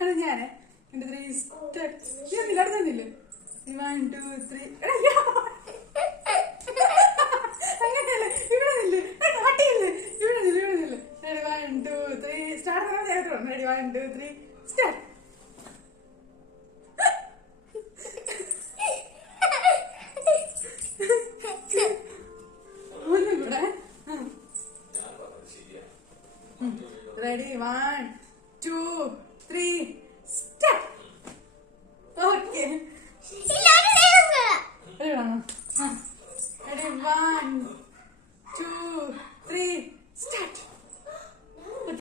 എടാ ഞാനേ എന്റെ 3 സ്റ്റെപ്സ് അടുത്തൊന്നില്ലേ 1 2 3 അങ്ങനെയല്ലേ ഇവിടെ നില്ലേ കാട്ടിയില്ലേ ഇവിടെ നില്ലേ ready 1 2 3 start ready 1 2 3 start Ready, 1 2 3 start. Okay. Ready, 1